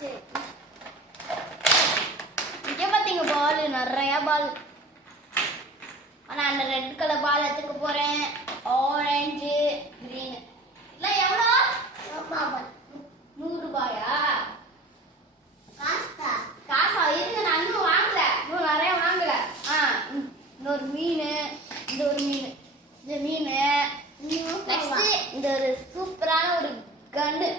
சரி இங்கே பார்த்தீங்க பால் நிறையா பால். ஆனால் அந்த ரெட் கலர் பால் எடுத்துக்க போகிறேன். ஆரஞ்சு கிரீன் இல்லை எவ்வளோ 100 ரூபாயா? காசா இருங்க, நான் இன்னும் வாங்கல, இன்னும் நிறைய வாங்கல. இன்னொரு மீன், இந்த ஒரு மீன், இந்த மீன் நெக்ஸ்ட் இந்த ஒரு சூப்பரான ஒரு கன்னு